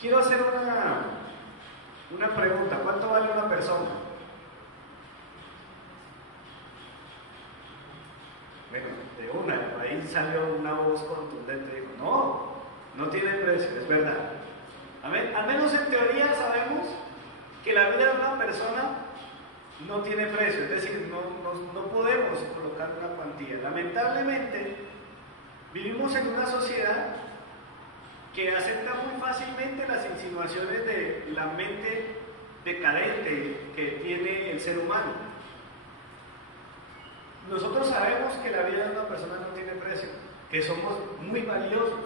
Quiero hacer una pregunta. ¿Cuánto vale una persona? Bueno, de una, ahí salió una voz contundente. Dijo, no tiene precio, es verdad. Al menos en teoría sabemos que la vida de una persona no tiene precio, es decir, no podemos colocar una cuantía. Lamentablemente, vivimos en una sociedad que acepta muy fácilmente las insinuaciones de la mente decadente que tiene el ser humano. Nosotros sabemos que la vida de una persona no tiene precio, que somos muy valiosos.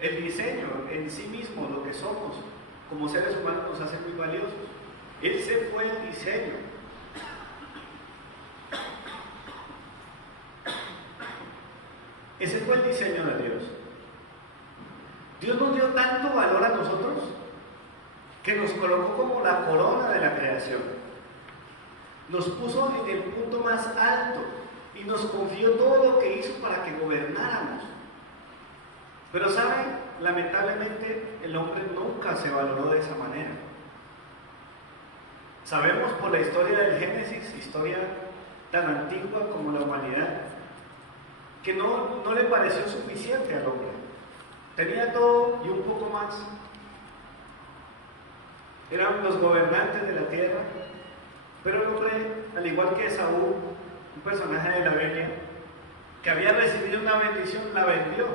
El diseño en sí mismo, lo que somos como seres humanos, nos hace muy valiosos. Ese fue el diseño. Ese fue el diseño de Dios. Dios nos dio tanto valor a nosotros que nos colocó como la corona de la creación. Nos puso en el punto más alto y nos confió todo lo que hizo para que gobernáramos. Pero ¿saben? Lamentablemente el hombre nunca se valoró de esa manera. Sabemos por la historia del Génesis, historia tan antigua como la humanidad, que no le pareció suficiente al hombre. Tenía todo y un poco más. Eran los gobernantes de la tierra, pero el hombre, al igual que Esaú, un personaje de la Biblia, que había recibido una bendición, la vendió.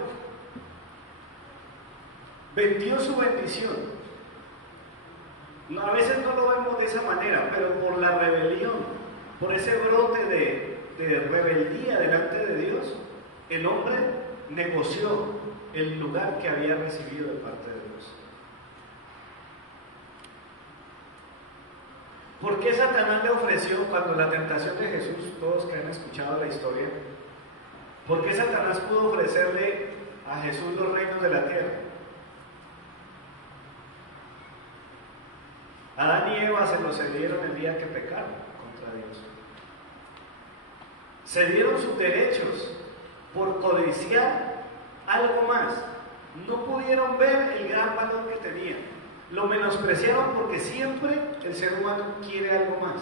Vendió su bendición. A veces no lo vemos de esa manera, pero por la rebelión, por ese brote de rebeldía delante de Dios, el hombre negoció el lugar que había recibido de parte de Dios. ¿Por qué Satanás le ofreció, cuando la tentación de Jesús, todos que han escuchado la historia, por qué Satanás pudo ofrecerle a Jesús los reinos de la tierra? Adán y Eva se los cedieron el día que pecaron contra Dios. Cedieron sus derechos por codiciar algo más. No pudieron ver el gran valor que tenían. Lo menospreciaron porque siempre el ser humano quiere algo más.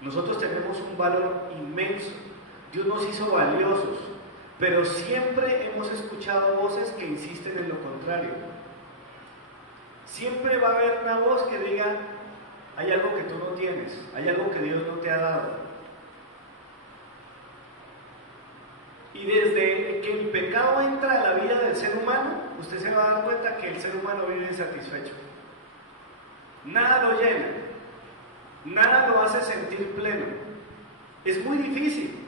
Nosotros tenemos un valor inmenso. Dios nos hizo valiosos, pero siempre hemos escuchado voces que insisten en lo contrario. Siempre va a haber una voz que diga, hay algo que tú no tienes, hay algo que Dios no te ha dado. Y desde que el pecado entra a la vida del ser humano, usted se va a dar cuenta que el ser humano vive insatisfecho. Nada lo llena, nada lo hace sentir pleno. Es muy difícil.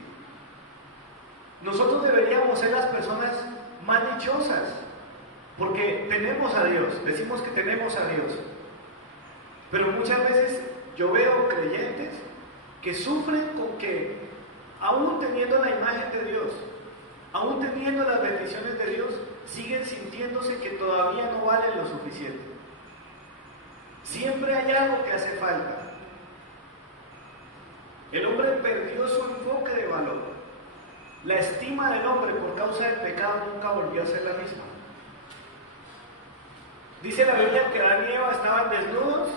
Nosotros deberíamos ser las personas más dichosas, porque tenemos a Dios, decimos que tenemos a Dios. Pero muchas veces yo veo creyentes que sufren con que, aún teniendo la imagen de Dios, aún teniendo las bendiciones de Dios, siguen sintiéndose que todavía no valen lo suficiente. Siempre hay algo que hace falta. El hombre perdió su enfoque de valor. La estima del hombre por causa del pecado nunca volvió a ser la misma. Dice la Biblia que Adán y Eva estaban desnudos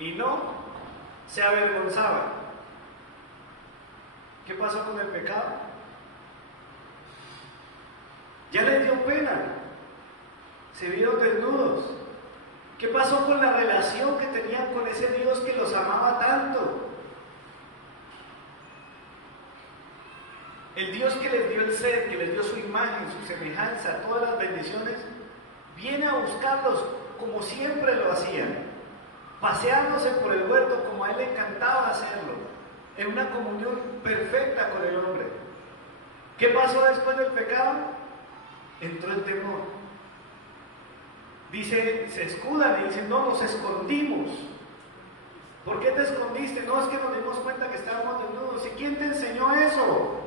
y no se avergonzaban. ¿Qué pasó con el pecado? Ya les dio pena. Se vieron desnudos. ¿Qué pasó con la relación que tenían con ese Dios que los amaba tanto? El Dios que les dio el ser, que les dio su imagen, su semejanza, todas las bendiciones, viene a buscarlos como siempre lo hacían, paseándose por el huerto como a él le encantaba hacerlo, en una comunión perfecta con el hombre. ¿Qué pasó después del pecado? Entró el temor. Dice, se escudan y dicen, no, nos escondimos. ¿Por qué te escondiste? No, es que nos dimos cuenta que estábamos desnudos. ¿Y quién te enseñó eso?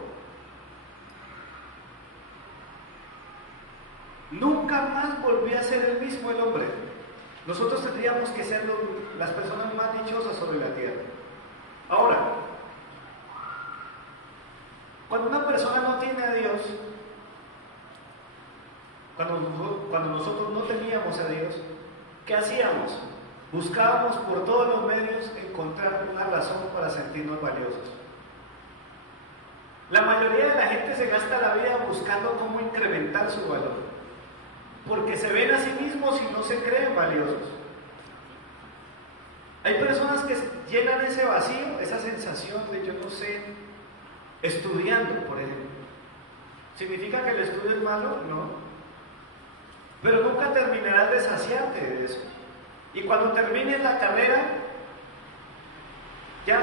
Nunca más volvió a ser el mismo el hombre. Nosotros tendríamos que ser las personas más dichosas sobre la tierra. Ahora, cuando una persona no tiene a Dios, cuando nosotros no teníamos a Dios, ¿qué hacíamos? Buscábamos por todos los medios encontrar una razón para sentirnos valiosos. La mayoría de la gente se gasta la vida buscando cómo incrementar su valor, porque se ven a sí mismos y no se creen valiosos. Hay personas que llenan ese vacío, esa sensación de yo no sé, estudiando, por ejemplo. ¿Significa que el estudio es malo? No. Pero nunca terminarás de saciarte de eso. Y cuando termines la carrera, ya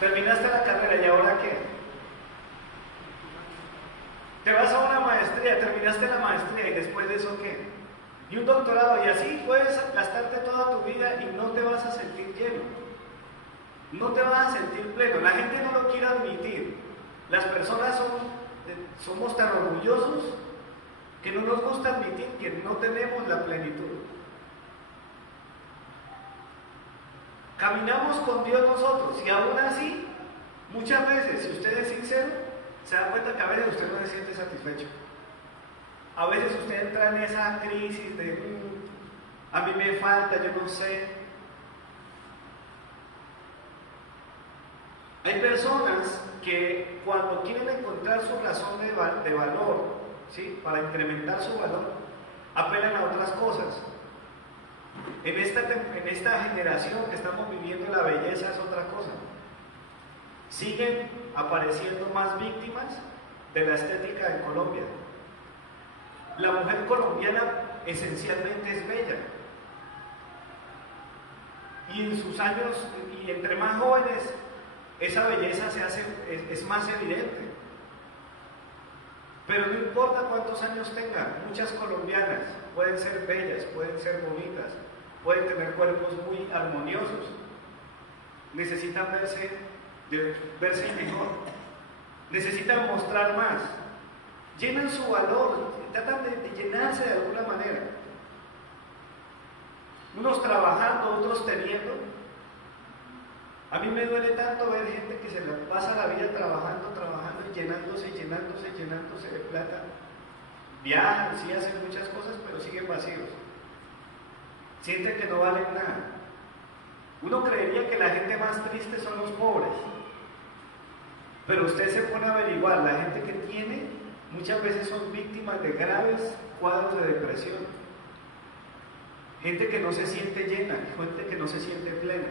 terminaste la carrera, ¿y ahora qué? Te vas a una maestría, terminaste la maestría, ¿y después de eso qué? Y un doctorado, y así puedes gastarte toda tu vida y no te vas a sentir lleno. No te vas a sentir pleno. La gente no lo quiere admitir. Las personas somos tan orgullosos que no nos gusta admitir que no tenemos la plenitud. Caminamos con Dios nosotros y aún así, muchas veces, si usted es sincero, se da cuenta que a veces usted no se siente satisfecho. A veces usted entra en esa crisis de a mí me falta, yo no sé. Hay personas que cuando quieren encontrar su razón de valor, ¿sí?, para incrementar su valor, apelan a otras cosas. En esta generación que estamos viviendo, la belleza es otra cosa. Siguen apareciendo más víctimas de la estética en Colombia. La mujer colombiana esencialmente es bella. Y en sus años, y entre más jóvenes, esa belleza es más evidente. Pero no importa cuántos años tengan, muchas colombianas pueden ser bellas, pueden ser bonitas, pueden tener cuerpos muy armoniosos. Necesitan verse mejor, necesitan mostrar más, llenan su valor, tratan de llenarse de alguna manera. Unos trabajando, otros teniendo. A mí me duele tanto ver gente que se la pasa la vida trabajando y llenándose de plata. Viajan, sí hacen muchas cosas, pero siguen vacíos. Sienten que no valen nada. Uno creería que la gente más triste son los pobres. Pero usted se pone a averiguar, la gente que tiene muchas veces son víctimas de graves cuadros de depresión. Gente que no se siente llena, gente que no se siente plena.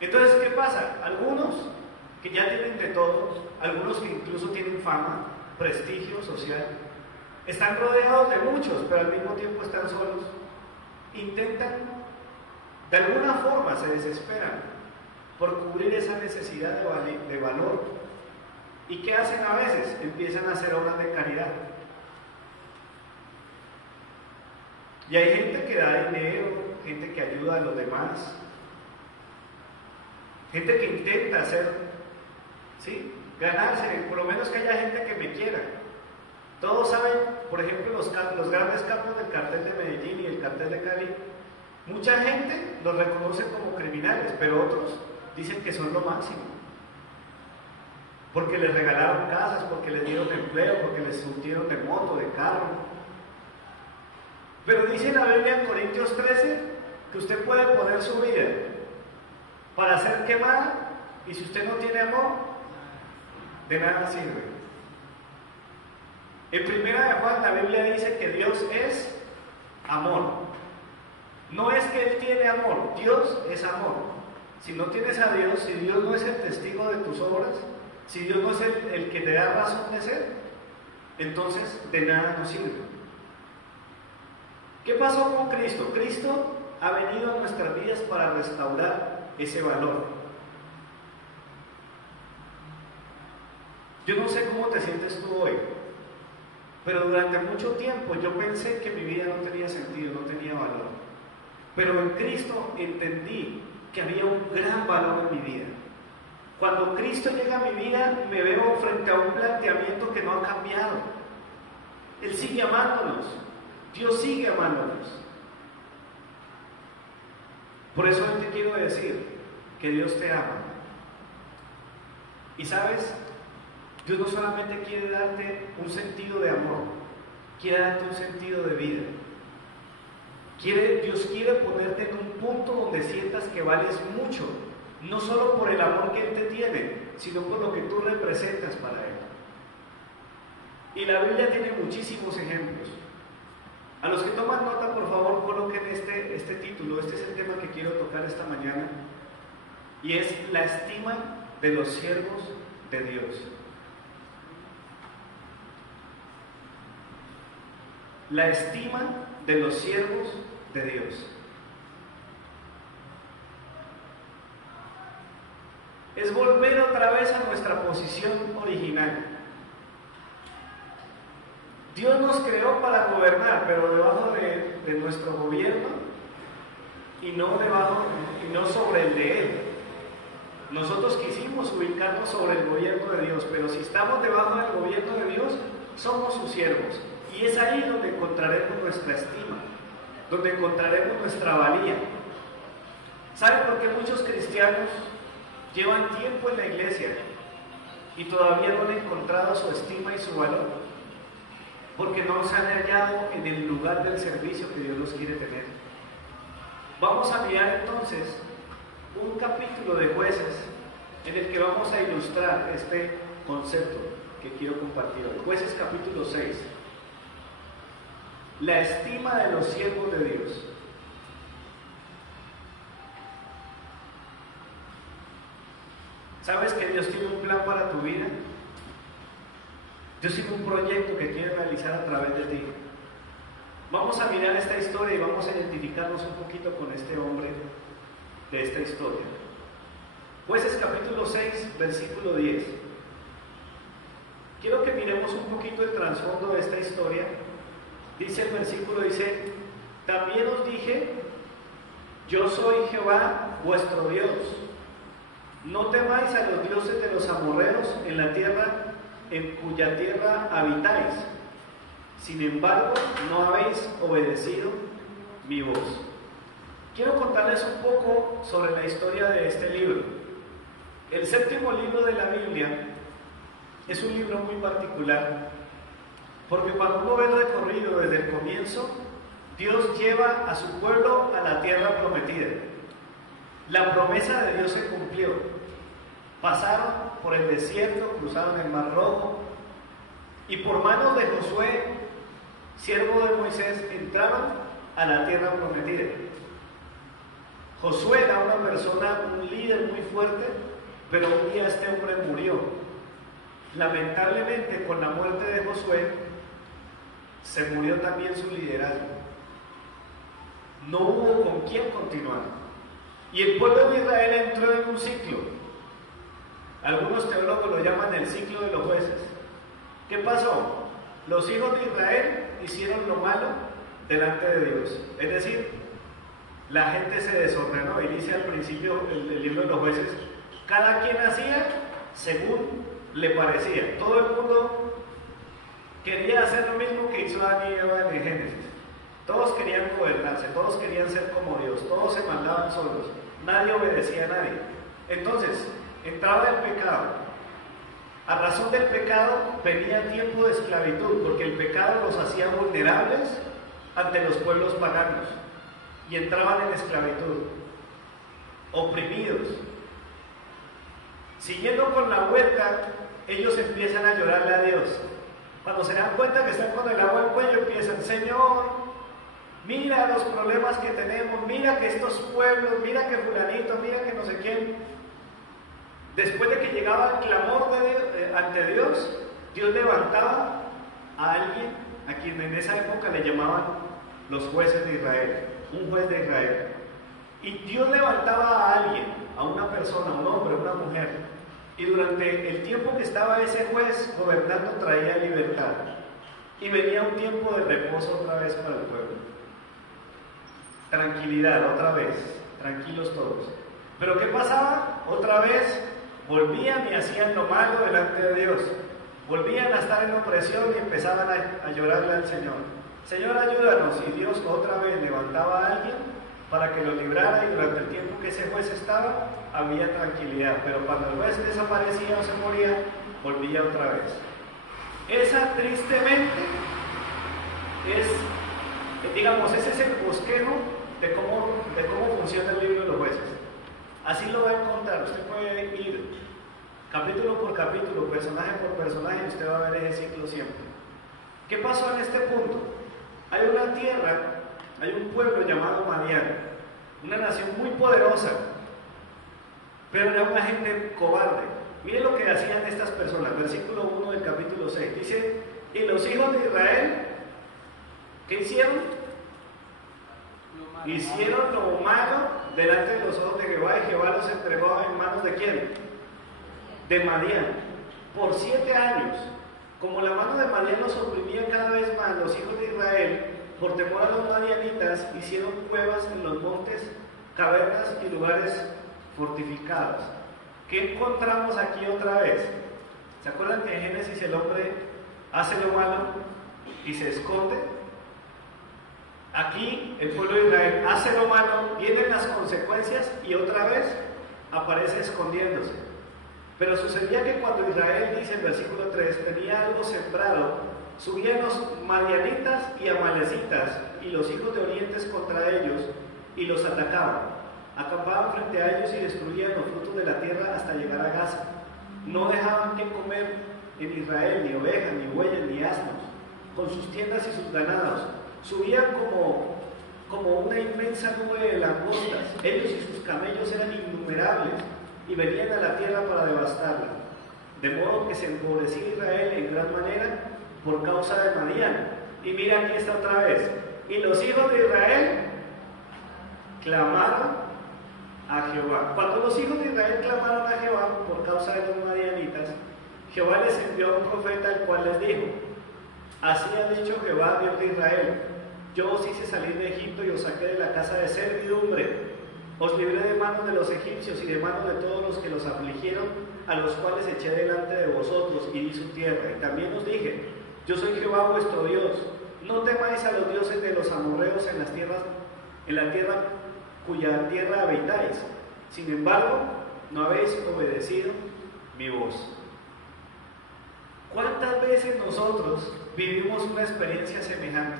Entonces, ¿qué pasa? Algunos que ya tienen de todo, algunos que incluso tienen fama, prestigio social, están rodeados de muchos, pero al mismo tiempo están solos. Intentan, de alguna forma se desesperan por cubrir esa necesidad de valor. ¿Y qué hacen a veces? Empiezan a hacer obras de caridad. Y hay gente que da dinero, gente que ayuda a los demás, gente que intenta hacer, ¿sí?, ganarse, por lo menos que haya gente que me quiera. Todos saben, por ejemplo, los grandes capos del cartel de Medellín y el cartel de Cali. Mucha gente los reconoce como criminales, pero otros dicen que son lo máximo. Porque les regalaron casas, porque les dieron empleo, porque les surtieron de moto, de carro. Pero dice la Biblia en Corintios 13 que usted puede poner su vida para ser quemada, y si usted no tiene amor, de nada sirve. En Primera de Juan la Biblia dice que Dios es amor. No es que Él tiene amor, Dios es amor. Si no tienes a Dios, si Dios no es el testigo de tus obras, si Dios no es el que te da razón de ser, entonces de nada nos sirve. ¿Qué pasó con Cristo? Cristo ha venido a nuestras vidas para restaurar ese valor. Yo no sé cómo te sientes tú hoy, pero durante mucho tiempo yo pensé que mi vida no tenía sentido, no tenía valor. Pero en Cristo entendí que había un gran valor en mi vida. Cuando Cristo llega a mi vida, me veo frente a un planteamiento que no ha cambiado. Él sigue amándonos. Dios sigue amándonos. Por eso hoy te quiero decir que Dios te ama. Y sabes, Dios no solamente quiere darte un sentido de amor, quiere darte un sentido de vida. Dios quiere ponerte en un punto donde sientas que vales mucho, no solo por el amor que Él te tiene, sino por lo que tú representas para Él. Y la Biblia tiene muchísimos ejemplos. A los que toman nota, por favor, coloquen este título. Este es el tema que quiero tocar esta mañana, y es la estima de los siervos de Dios. La estima de los siervos de Dios. Es volver otra vez a nuestra posición original. Dios nos creó para gobernar, pero debajo de nuestro gobierno y no sobre el de Él. Nosotros quisimos ubicarnos sobre el gobierno de Dios, pero si estamos debajo del gobierno de Dios, somos sus siervos. Y es ahí donde encontraremos nuestra estima, donde encontraremos nuestra valía. ¿Saben por qué muchos cristianos llevan tiempo en la iglesia y todavía no han encontrado su estima y su valor? Porque no se han hallado en el lugar del servicio que Dios los quiere tener. Vamos a mirar entonces un capítulo de Jueces en el que vamos a ilustrar este concepto que quiero compartir hoy. Jueces capítulo 6. La estima de los siervos de Dios. ¿Sabes que Dios tiene un plan para tu vida? Dios tiene un proyecto que quiere realizar a través de ti. Vamos a mirar esta historia y vamos a identificarnos un poquito con este hombre de esta historia. Jueces capítulo 6, versículo 10. Quiero que miremos un poquito el trasfondo de esta historia. Dice el versículo, también os dije, yo soy Jehová vuestro Dios. No temáis a los dioses de los amorreos en la tierra en cuya tierra habitáis. Sin embargo, no habéis obedecido mi voz. Quiero contarles un poco sobre la historia de este libro. El séptimo libro de la Biblia es un libro muy particular, porque cuando uno ve el recorrido desde el comienzo, Dios lleva a su pueblo a la tierra prometida. La promesa de Dios se cumplió. Pasaron por el desierto, cruzaron el Mar Rojo, y por manos de Josué, siervo de Moisés, entraron a la tierra prometida. Josué era una persona, un líder muy fuerte, pero un día este hombre murió. Lamentablemente, con la muerte de Josué, se murió también su liderazgo. No hubo con quién continuar. Y el pueblo de Israel entró en un ciclo. Algunos teólogos lo llaman el ciclo de los jueces. ¿Qué pasó? Los hijos de Israel hicieron lo malo delante de Dios. Es decir, la gente se desordenó. Y dice al principio el libro de los jueces, cada quien hacía según le parecía. Todo el mundo quería hacer lo mismo que hizo Adán y Eva en Génesis. Todos querían gobernarse, todos querían ser como Dios, todos se mandaban solos, nadie obedecía a nadie. Entonces, entraba el pecado. A razón del pecado venía tiempo de esclavitud, porque el pecado los hacía vulnerables ante los pueblos paganos y entraban en esclavitud, oprimidos. Siguiendo con la vuelta, ellos empiezan a llorarle a Dios. Cuando se dan cuenta que están con el agua al cuello, empiezan, Señor, mira los problemas que tenemos, mira que estos pueblos, mira que fulanito, mira que no sé quién. Después de que llegaba el clamor ante Dios, Dios levantaba a alguien a quien en esa época le llamaban los jueces de Israel, un juez de Israel. Y Dios levantaba a alguien, a una persona, un hombre, una mujer, y durante el tiempo que estaba ese juez gobernando traía libertad, y venía un tiempo de reposo otra vez para el pueblo. Tranquilidad otra vez, tranquilos todos. Pero ¿qué pasaba? Otra vez volvían y hacían lo malo delante de Dios. Volvían a estar en opresión y empezaban a llorarle al Señor. Señor, ayúdanos. Y Dios otra vez levantaba a alguien para que lo librara, y durante el tiempo que ese juez estaba, había tranquilidad. Pero cuando el juez desaparecía o se moría, volvía otra vez. Esa tristemente digamos, ese es el bosquejo de cómo funciona el libro de los jueces. Así lo va a encontrar. Usted puede ir capítulo por capítulo, personaje por personaje, y usted va a ver ese ciclo siempre. ¿Qué pasó en este punto? Hay una tierra, hay un pueblo llamado Madián, una nación muy poderosa, pero era una gente cobarde. Miren lo que hacían estas personas, versículo 1 del capítulo 6, dice: y los hijos de Israel, ¿qué hicieron? Hicieron lo malo delante de los ojos de Jehová, y Jehová los entregó en manos ¿de quién? De Madián, por 7 años. Como la mano de Madián los oprimía cada vez más, los hijos de Israel, por temor a los madianitas, hicieron cuevas en los montes, cavernas y lugares fortificados. ¿Qué encontramos aquí otra vez? ¿Se acuerdan que en Génesis el hombre hace lo malo y se esconde? Aquí el pueblo de Israel hace lo malo, vienen las consecuencias y otra vez aparece escondiéndose. Pero sucedía que cuando Israel, dice en versículo 3, tenía algo sembrado, subían los madianitas y amalecitas y los hijos de orientes contra ellos y los atacaban. Acampaban frente a ellos y destruían los frutos de la tierra hasta llegar a Gaza. No dejaban que comer en Israel ni ovejas, ni bueyes, ni asnos, con sus tiendas y sus ganados. Subían como una inmensa nube de langostas. Ellos y sus camellos eran innumerables y venían a la tierra para devastarla. De modo que se empobrecía Israel en gran manera por causa de Madián. Y mira, aquí está otra vez. Y los hijos de Israel clamaron a Jehová. Cuando los hijos de Israel clamaron a Jehová por causa de los madianitas, Jehová les envió a un profeta, el cual les dijo: así ha dicho Jehová, Dios de Israel: yo os hice salir de Egipto y os saqué de la casa de servidumbre. Os libré de manos de los egipcios y de manos de todos los que los afligieron, a los cuales eché delante de vosotros y di su tierra. Y también os dije: yo soy Jehová vuestro Dios. No temáis a los dioses de los amorreos en la tierra cuya tierra habitáis. Sin embargo, no habéis obedecido mi voz. ¿Cuántas veces nosotros vivimos una experiencia semejante?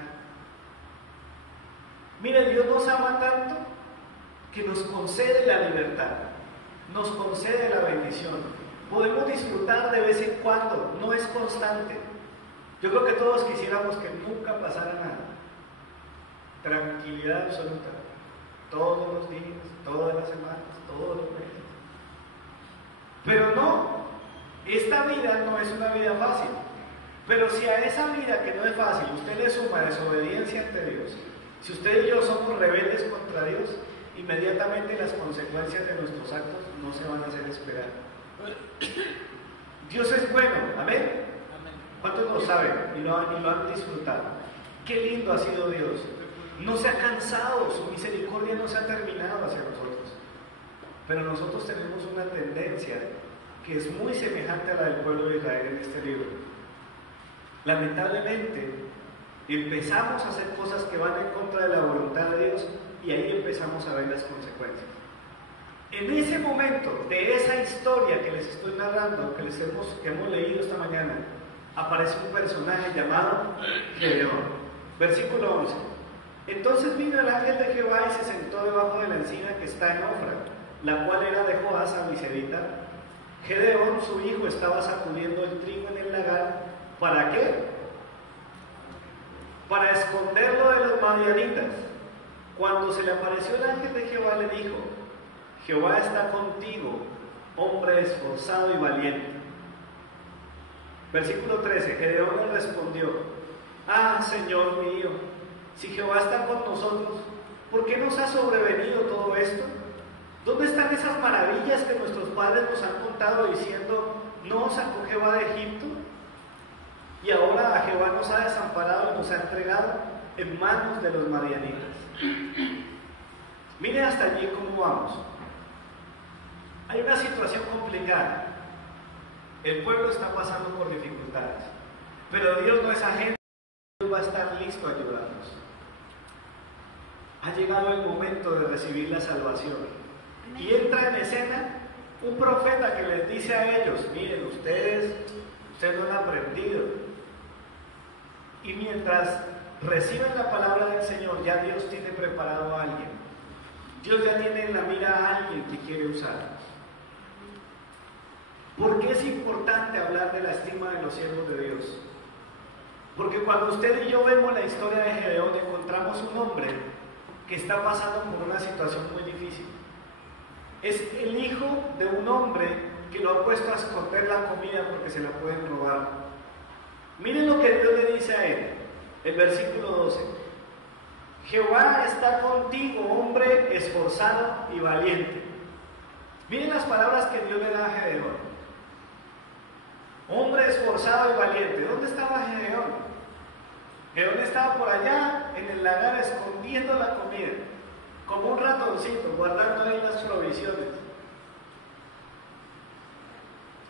Mire, Dios nos ama tanto que nos concede la libertad, nos concede la bendición. Podemos disfrutar de vez en cuando, no es constante. Yo creo que todos quisiéramos que nunca pasara nada. Tranquilidad absoluta, todos los días, todas las semanas, todos los meses. Pero no, esta vida no es una vida fácil. Pero si a esa vida que no es fácil usted le suma desobediencia ante Dios, si usted y yo somos rebeldes contra Dios, inmediatamente las consecuencias de nuestros actos no se van a hacer esperar. Dios es bueno, amén. ¿Cuántos lo saben y lo han disfrutado? Qué lindo ha sido Dios. No se ha cansado, su misericordia no se ha terminado hacia nosotros. Pero nosotros tenemos una tendencia que es muy semejante a la del pueblo de Israel en este libro. Lamentablemente, empezamos a hacer cosas que van en contra de la voluntad de Dios y ahí empezamos a ver las consecuencias. En ese momento, de esa historia que les estoy narrando, que hemos leído esta mañana, aparece un personaje llamado Gedeón. Versículo 11. Entonces vino el ángel de Jehová y se sentó debajo de la encina que está en Ofra, la cual era de Joás Abiserita. Gedeón, su hijo, estaba sacudiendo el trigo en el lagar. ¿Para qué? Para esconderlo de los madianitas. Cuando se le apareció el ángel de Jehová, le dijo: Jehová está contigo, hombre esforzado y valiente. Versículo 13. Gedeón le respondió: ah, Señor mío, si Jehová está con nosotros, ¿por qué nos ha sobrevenido todo esto? ¿Dónde están esas maravillas que nuestros padres nos han contado diciendo: no os sacó Jehová de Egipto? Y ahora a Jehová nos ha desamparado y nos ha entregado en manos de los madianitas. Miren hasta allí cómo vamos. Hay una situación complicada. El pueblo está pasando por dificultades, pero Dios no es ajeno. Dios va a estar listo a ayudarnos. Ha llegado el momento de recibir la salvación. Y entra en escena un profeta que les dice a ellos: miren, ustedes no han aprendido. Y mientras reciben la palabra del Señor, ya Dios tiene preparado a alguien. Dios ya tiene en la mira a alguien que quiere usar. ¿Por qué es importante hablar de la estima de los siervos de Dios? Porque cuando usted y yo vemos la historia de Gedeón, encontramos un hombre que está pasando por una situación muy difícil. Es el hijo de un hombre que lo ha puesto a esconder la comida porque se la pueden robar. Miren lo que Dios le dice a él, el versículo 12. Jehová está contigo, hombre esforzado y valiente. Miren las palabras que Dios le da a Gedeón. Hombre esforzado y valiente. ¿Dónde estaba Gedeón? Gedeón estaba por allá en el lagar escondiendo la comida, como un ratoncito, guardando ahí las provisiones.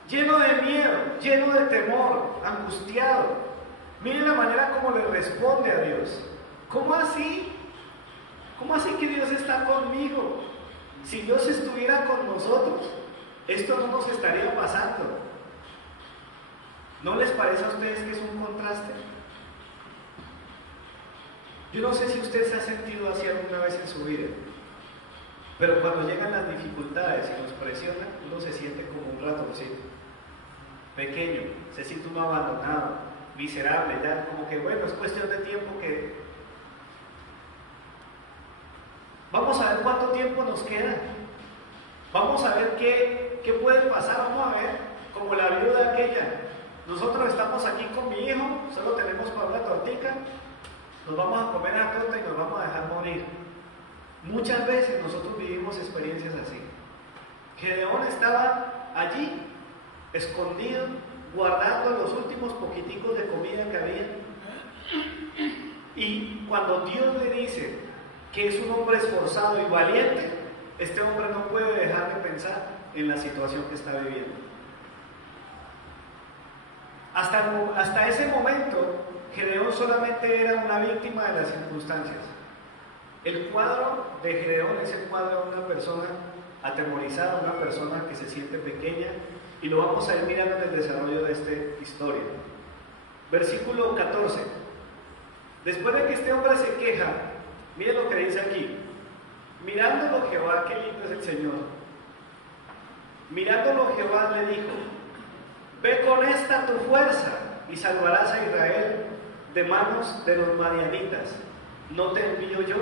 Lleno de miedo, lleno de temor, angustiado. Miren la manera como le responde a Dios. ¿Cómo así? ¿Cómo así que Dios está conmigo? Si Dios estuviera con nosotros, esto no nos estaría pasando. ¿No les parece a ustedes que es un contraste? Yo no sé si usted se ha sentido así alguna vez en su vida, pero cuando llegan las dificultades y nos presionan, uno se siente como un ratoncito, pequeño, se siente uno abandonado, miserable, ya como que bueno, es cuestión de tiempo que... Vamos a ver cuánto tiempo nos queda, vamos a ver qué puede pasar, vamos a ver, como la viuda aquella. Nosotros estamos aquí con mi hijo, solo tenemos para una tortica, nos vamos a comer la torta y nos vamos a dejar morir. Muchas veces nosotros vivimos experiencias así. Gedeón estaba allí, escondido, guardando los últimos poquiticos de comida que había. Y cuando Dios le dice que es un hombre esforzado y valiente, este hombre no puede dejar de pensar en la situación que está viviendo. Hasta ese momento, Gedeón solamente era una víctima de las circunstancias. El cuadro de Gedeón es el cuadro de una persona atemorizada, una persona que se siente pequeña, y lo vamos a ir mirando en el desarrollo de esta historia. Versículo 14. Después de que este hombre se queja, miren lo que dice aquí. Mirándolo Jehová, qué lindo es el Señor. Mirándolo Jehová le dijo: ve con esta tu fuerza y salvarás a Israel de manos de los madianitas. ¿No te envío yo?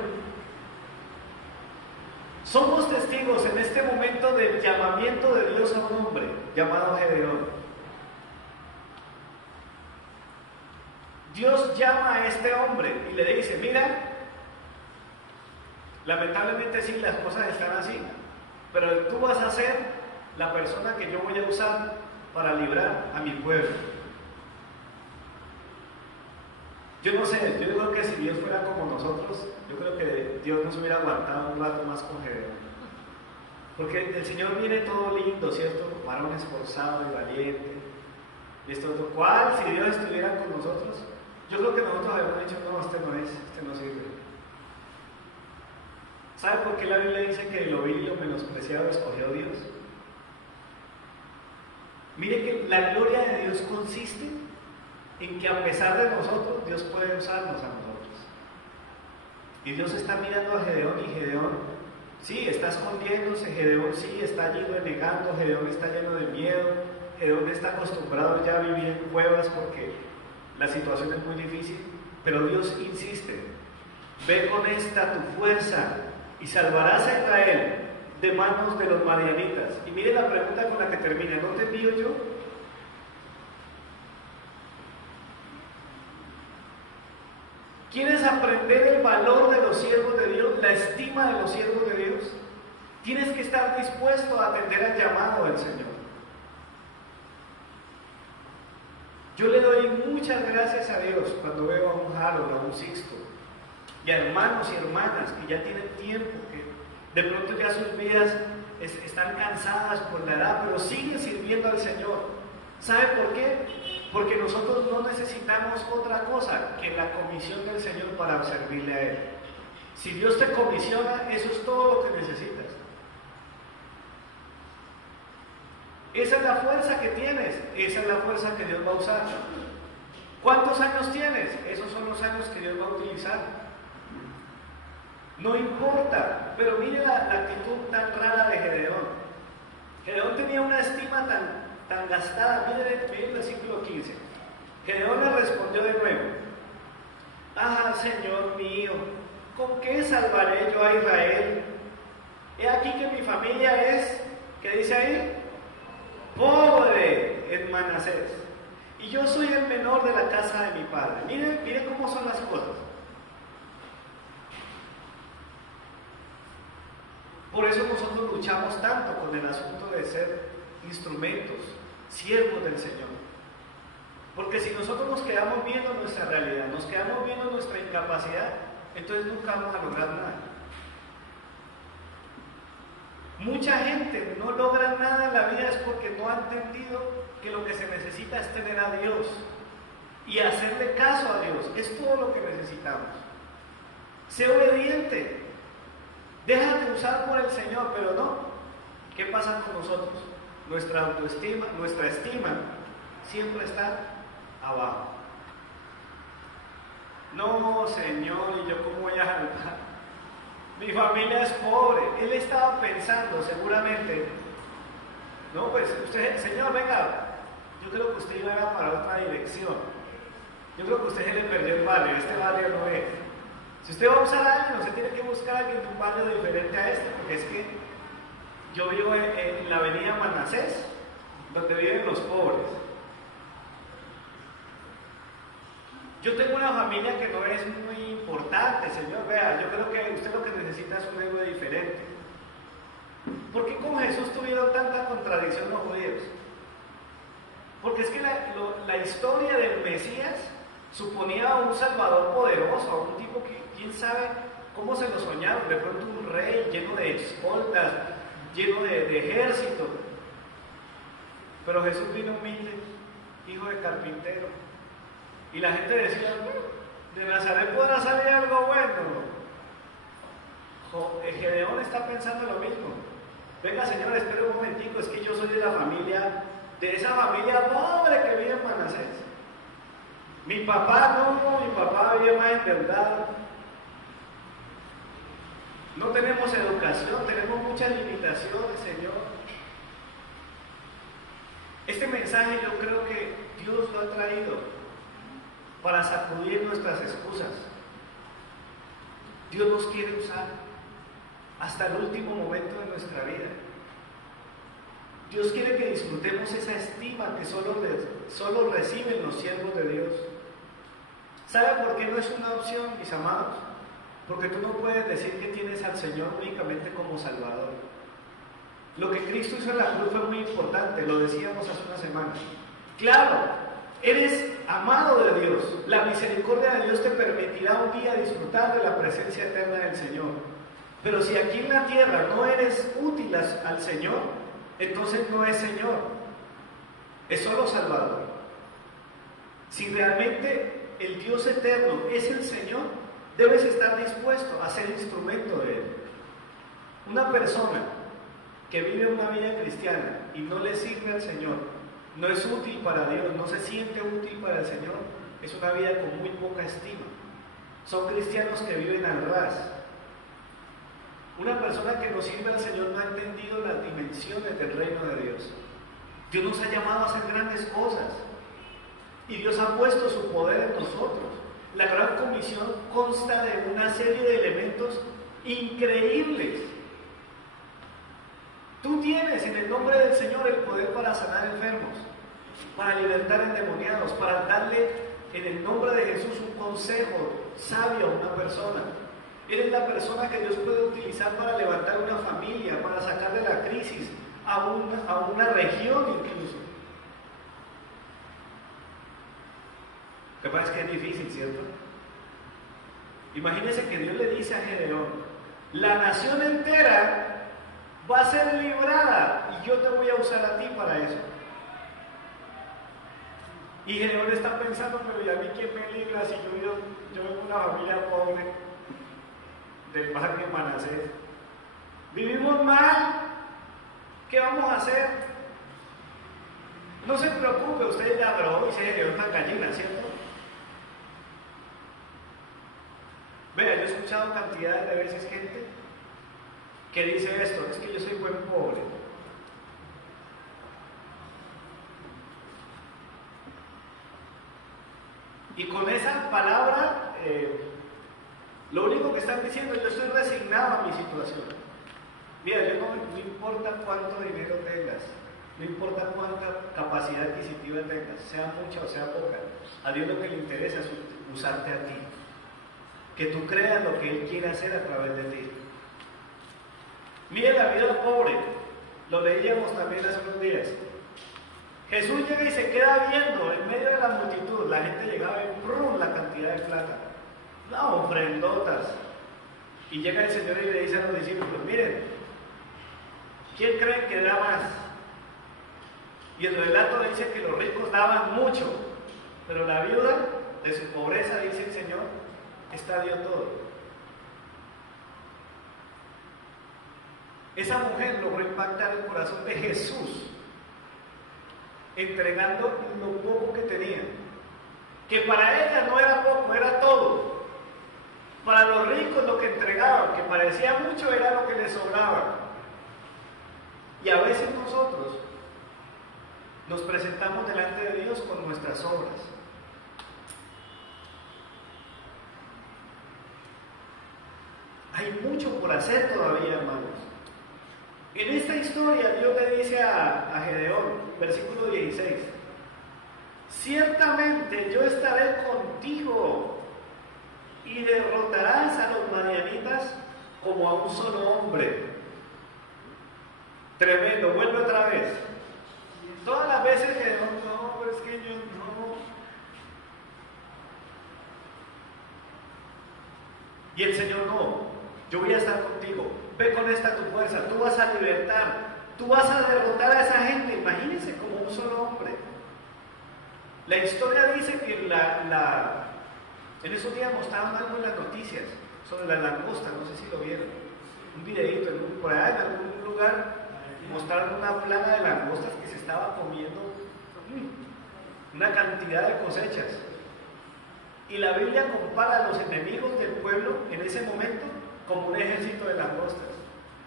Somos testigos en este momento del llamamiento de Dios a un hombre llamado Gedeón. Dios llama a este hombre y le dice: mira, lamentablemente sí, las cosas están así, pero tú vas a ser la persona que yo voy a usar para librar a mi pueblo. Yo no sé, yo creo que si Dios fuera como nosotros, yo creo que Dios nos hubiera aguantado un rato más con Gedeón. Porque el Señor viene todo lindo, ¿cierto? Varón esforzado y valiente. Y esto, ¿cuál? Si Dios estuviera con nosotros, yo creo que nosotros habríamos dicho: no, este no es, este no sirve. ¿Sabe por qué la Biblia dice que lo vil y lo menospreciado escogió Dios? Mire que la gloria de Dios consiste en que a pesar de nosotros, Dios puede usarnos a nosotros. Y Dios está mirando a Gedeón, y Gedeón sí está escondiéndose, Gedeón sí está allí renegando, Gedeón está lleno de miedo, Gedeón está acostumbrado ya a vivir en cuevas porque la situación es muy difícil, pero Dios insiste: ve con esta tu fuerza y salvarás a Israel de manos de los madianitas. Y mire la pregunta con la que termina: ¿no te envío yo? ¿Quieres aprender el valor de los siervos de Dios, la estima de los siervos de Dios? Tienes que estar dispuesto a atender al llamado del Señor. Yo le doy muchas gracias a Dios cuando veo a un Harold, a un Sixto, y a hermanos y hermanas que ya tienen tiempo, que de pronto ya sus vidas están cansadas por la edad, pero siguen sirviendo al Señor. ¿Sabe por qué? Porque nosotros no necesitamos otra cosa que la comisión del Señor para servirle a Él. Si Dios te comisiona, eso es todo lo que necesitas. Esa es la fuerza que tienes, esa es la fuerza que Dios va a usar. ¿Cuántos años tienes? Esos son los años que Dios va a utilizar. No importa, pero mire la actitud tan rara de Gedeón. Gedeón tenía una estima tan gastada. Mire el versículo 15. Gedeón le respondió de nuevo: ah, Señor mío, ¿con qué salvaré yo a Israel? He aquí que mi familia es, ¿qué dice ahí? Pobre en Manasés, y yo soy el menor de la casa de mi padre. Mire cómo son las cosas. Por eso nosotros luchamos tanto con el asunto de ser instrumentos, siervos del Señor. Porque si nosotros nos quedamos viendo nuestra realidad, nos quedamos viendo nuestra incapacidad, entonces nunca vamos a lograr nada. Mucha gente no logra nada en la vida es porque no ha entendido que lo que se necesita es tener a Dios y hacerle caso a Dios. Es todo lo que necesitamos. Sé obediente. Déjate usar por el Señor, pero no. ¿Qué pasa con nosotros? Nuestra autoestima, nuestra estima siempre está abajo. No, Señor, ¿y yo cómo voy a salvar? Mi familia es pobre. Él estaba pensando seguramente, no, pues usted, Señor, venga, yo creo que usted iba para otra dirección. Yo creo que usted se le perdió el barrio, este barrio no es. Si usted va a usar a alguien, usted tiene que buscar a alguien de un barrio diferente a este, porque es que yo vivo en la avenida Manasés, donde viven los pobres. Yo tengo una familia que no es muy importante, Señor, vea, yo creo que usted lo que necesita es un héroe diferente. ¿Por qué con Jesús tuvieron tanta contradicción los judíos? Porque es que la historia del Mesías suponía a un Salvador poderoso, a un tipo que quién sabe cómo se lo soñaron, de pronto un rey lleno de escoltas, lleno de ejército. Pero Jesús vino humilde, hijo de carpintero. Y la gente decía, de Nazaret podrá salir algo bueno. Gedeón está pensando lo mismo. Venga, Señor, espere un momentico, es que yo soy de la familia, de esa familia pobre que vive en Manasés. Mi papá vive más endeudado. No tenemos educación, tenemos muchas limitaciones, Señor. Este mensaje yo creo que Dios lo ha traído para sacudir nuestras excusas. Dios nos quiere usar hasta el último momento de nuestra vida. Dios quiere que disfrutemos esa estima que solo reciben los siervos de Dios. ¿Sabe por qué no es una opción, mis amados? Porque tú no puedes decir que tienes al Señor únicamente como Salvador. Lo que Cristo hizo en la cruz fue muy importante, lo decíamos hace una semana. Claro, eres amado de Dios. La misericordia de Dios te permitirá un día disfrutar de la presencia eterna del Señor. Pero si aquí en la tierra no eres útil al Señor, entonces no es Señor, es solo Salvador. Si realmente el Dios eterno es el Señor, debes estar dispuesto a ser instrumento de Él. Una persona que vive una vida cristiana y no le sirve al Señor, no es útil para Dios, no se siente útil para el Señor, es una vida con muy poca estima. Son cristianos que viven al ras. Una persona que no sirve al Señor no ha entendido las dimensiones del reino de Dios. Dios nos ha llamado a hacer grandes cosas y Dios ha puesto su poder en nosotros. La gran comisión consta de una serie de elementos increíbles. Tú tienes en el nombre del Señor el poder para sanar enfermos, para libertar endemoniados, para darle en el nombre de Jesús un consejo sabio a una persona. Eres la persona que Dios puede utilizar para levantar una familia, para sacar de la crisis a una región incluso. Que parece que es difícil, ¿cierto? Imagínense que Dios le dice a Gedeón: la nación entera va a ser librada y yo te voy a usar a ti para eso. Y Gedeón está pensando, pero ¿y a mí quién me libra si yo vengo de una familia pobre del barrio Manasés? Vivimos mal, ¿qué vamos a hacer? No se preocupe, usted ya grabó y se Gedeón una gallina, ¿cierto? escuchado cantidades de veces gente que dice esto, es que yo soy buen pobre. Y con esa palabra, lo único que están diciendo, yo estoy resignado a mi situación. Mira, no importa cuánto dinero tengas, no importa cuánta capacidad adquisitiva tengas, sea mucha o sea poca, a Dios lo que le interesa es usarte a ti. Que tú creas lo que Él quiere hacer a través de ti. Mira la vida del pobre, lo leíamos también hace unos días. Jesús llega y se queda viendo en medio de la multitud, la gente llegaba y ¡brum! La cantidad de plata, ofrendotas. Y llega el Señor y le dice a los discípulos, miren, ¿quién cree que da más? Y el relato dice que los ricos daban mucho, pero la viuda de su pobreza, dice el Señor, esta dio todo. Esa mujer logró impactar el corazón de Jesús, entregando lo poco que tenía, que para ella no era poco, era todo. Para los ricos lo que entregaban, que parecía mucho, era lo que les sobraba. Y a veces nosotros nos presentamos delante de Dios con nuestras obras. Hay mucho por hacer todavía, hermanos. En esta historia Dios le dice a Gedeón, versículo 16, ciertamente yo estaré contigo y derrotarás a los madianitas como a un solo hombre. Tremendo, vuelve otra vez. Todas las veces Gedeón, no, pero es que yo no. Y el Señor, no, yo voy a estar contigo. Ve con esta tu fuerza, tú vas a libertar, tú vas a derrotar a esa gente. Imagínense como un solo hombre. La historia dice que en esos días mostraban algo en las noticias sobre la langosta, no sé si lo vieron. Un videito, por allá en algún lugar mostraron una plaga de langostas que se estaba comiendo una cantidad de cosechas. Y la Biblia compara a los enemigos del pueblo en ese momento como un ejército de langostas.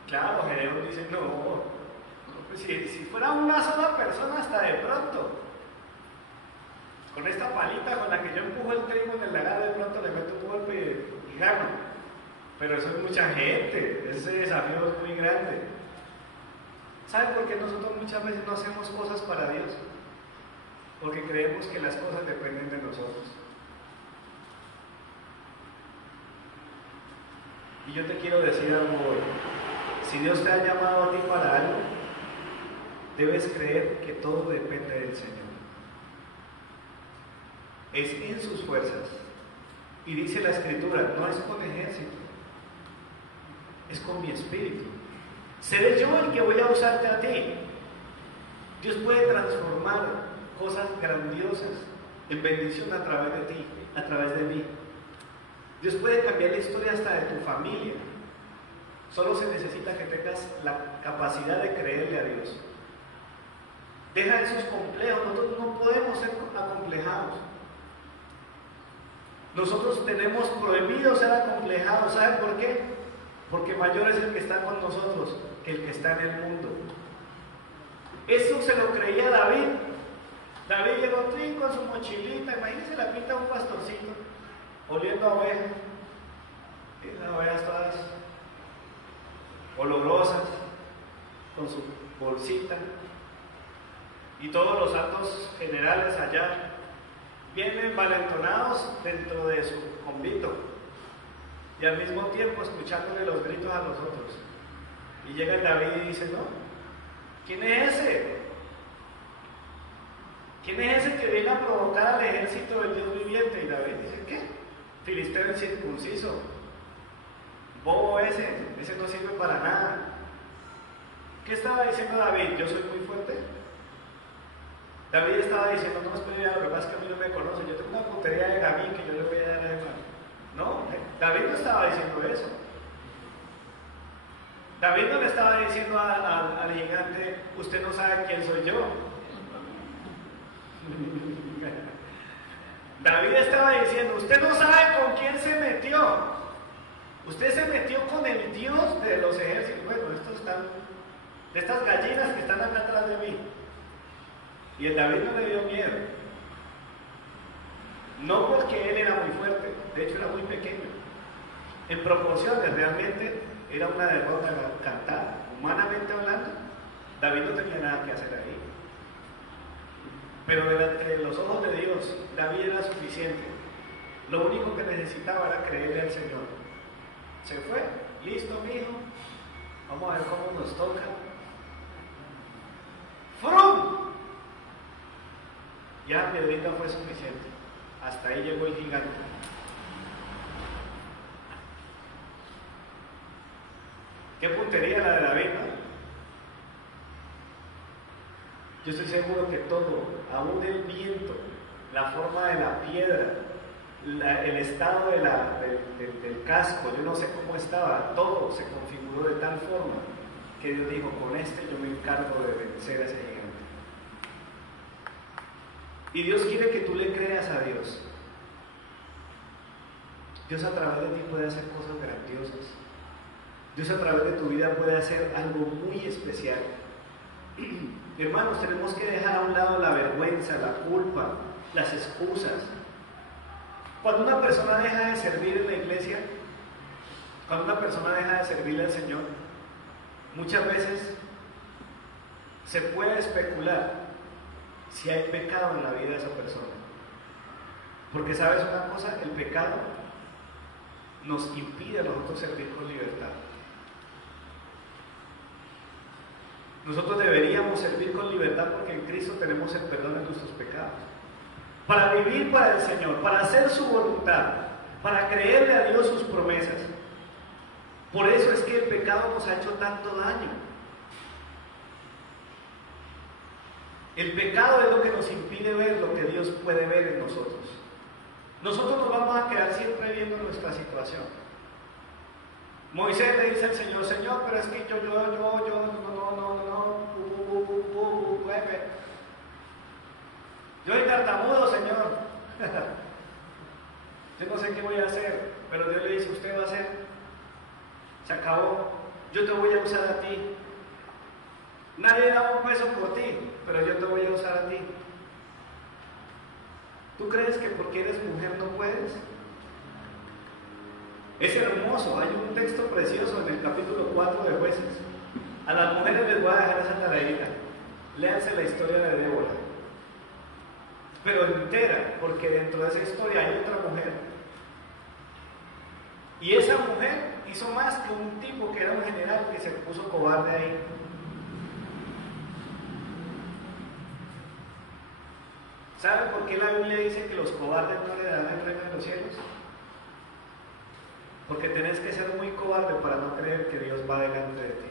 Claro, Gedeón dice, no, pues si fuera una sola persona hasta de pronto, con esta palita con la que yo empujo el trigo en el lagar, de pronto le meto un golpe y gano. Pero eso es mucha gente, ese desafío es muy grande. ¿Saben por qué nosotros muchas veces no hacemos cosas para Dios? Porque creemos que las cosas dependen de nosotros. Y yo te quiero decir algo hoy. Si Dios te ha llamado a ti para algo, debes creer que todo depende del Señor. Es en sus fuerzas. Y dice la Escritura, no es con ejército, es con mi espíritu. Seré yo el que voy a usarte a ti. Dios puede transformar cosas grandiosas en bendición a través de ti, a través de mí. Dios puede cambiar la historia hasta de tu familia. Solo se necesita que tengas la capacidad de creerle a Dios. Deja esos complejos. Nosotros no podemos ser acomplejados. Nosotros tenemos prohibido ser acomplejados. ¿Saben por qué? Porque mayor es el que está con nosotros que el que está en el mundo. Eso se lo creía David. David llegó con su mochilita. Imagínense la pinta de un pastorcito oliendo a ovejas, y las ovejas todas olorosas, con su bolsita, y todos los altos generales allá, bien envalentonados dentro de su convito, y al mismo tiempo escuchándole los gritos a los otros. Y llega David y dice, no, ¿quién es ese? ¿Quién es ese que viene a provocar al ejército del Dios viviente? Y David dice, ¿qué? Filisteo incircunciso, bobo ese no sirve para nada. ¿Qué estaba diciendo David? ¿Yo soy muy fuerte? David estaba diciendo, no, espera, lo que pasa es que a mí no me conoce, yo tengo una puntería de gamín que yo le voy a dar a ese man. No, David no estaba diciendo eso. David no le estaba diciendo al gigante, usted no sabe quién soy yo. David estaba diciendo, usted no sabe con quién se metió. Usted se metió con el Dios de los ejércitos. Bueno, de estas gallinas que están acá atrás de mí. Y el David no le dio miedo. No porque él era muy fuerte, de hecho era muy pequeño. En proporciones realmente era una derrota cantada. Humanamente hablando, David no tenía nada que hacer ahí. Pero delante de los ojos de Dios, David era suficiente. Lo único que necesitaba era creerle al Señor. Se fue, listo, mijo. Vamos a ver cómo nos toca. ¡Frum! Ya piedrita fue suficiente. Hasta ahí llegó el gigante. ¿Qué puntería la de David, no? Yo estoy seguro que todo, aún el viento, la forma de la piedra, el estado del casco, yo no sé cómo estaba, todo se configuró de tal forma que Dios dijo, con este yo me encargo de vencer a ese gigante. Y Dios quiere que tú le creas a Dios. Dios a través de ti puede hacer cosas grandiosas. Dios a través de tu vida puede hacer algo muy especial. Hermanos, tenemos que dejar a un lado la vergüenza, la culpa, las excusas. Cuando una persona deja de servir en la iglesia, cuando una persona deja de servirle al Señor, muchas veces se puede especular si hay pecado en la vida de esa persona. Porque sabes una cosa, el pecado nos impide a nosotros servir con libertad. Nosotros deberíamos servir con libertad porque en Cristo tenemos el perdón de nuestros pecados. Para vivir para el Señor, para hacer su voluntad, para creerle a Dios sus promesas. Por eso es que el pecado nos ha hecho tanto daño. El pecado es lo que nos impide ver lo que Dios puede ver en nosotros. Nosotros nos vamos a quedar siempre viendo nuestra situación. Moisés le dice al Señor, Señor, pero es que yo, yo soy tartamudo, Señor. Yo no sé qué voy a hacer, pero Dios le dice, usted va a hacer. Se acabó. Yo te voy a usar a ti. Nadie da un peso por ti, pero yo te voy a usar a ti. ¿Tú crees que porque eres mujer no puedes? Es hermoso, hay un texto precioso en el capítulo 4 de Jueces. A las mujeres les voy a dejar esa tareita. Léanse la historia de Débora. Pero entera, porque dentro de esa historia hay otra mujer. Y esa mujer hizo más que un tipo que era un general que se puso cobarde ahí. ¿Saben por qué la Biblia dice que los cobardes no le darán el reino de los cielos? Porque tenés que ser muy cobarde para no creer que Dios va delante de ti.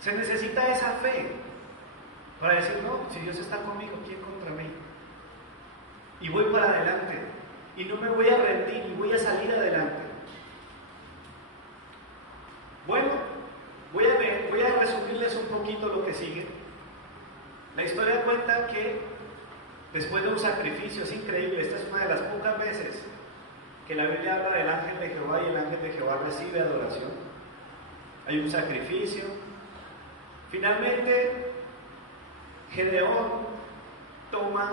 Se necesita esa fe para decir, no, si Dios está conmigo, ¿quién contra mí? Y voy para adelante, y no me voy a rendir, y voy a salir adelante. Bueno, voy a resumirles un poquito lo que sigue. La historia cuenta que después de un sacrificio, es increíble, esta es una de las pocas veces que la Biblia habla del ángel de Jehová y el ángel de Jehová recibe adoración. Hay un sacrificio. Finalmente, Gedeón toma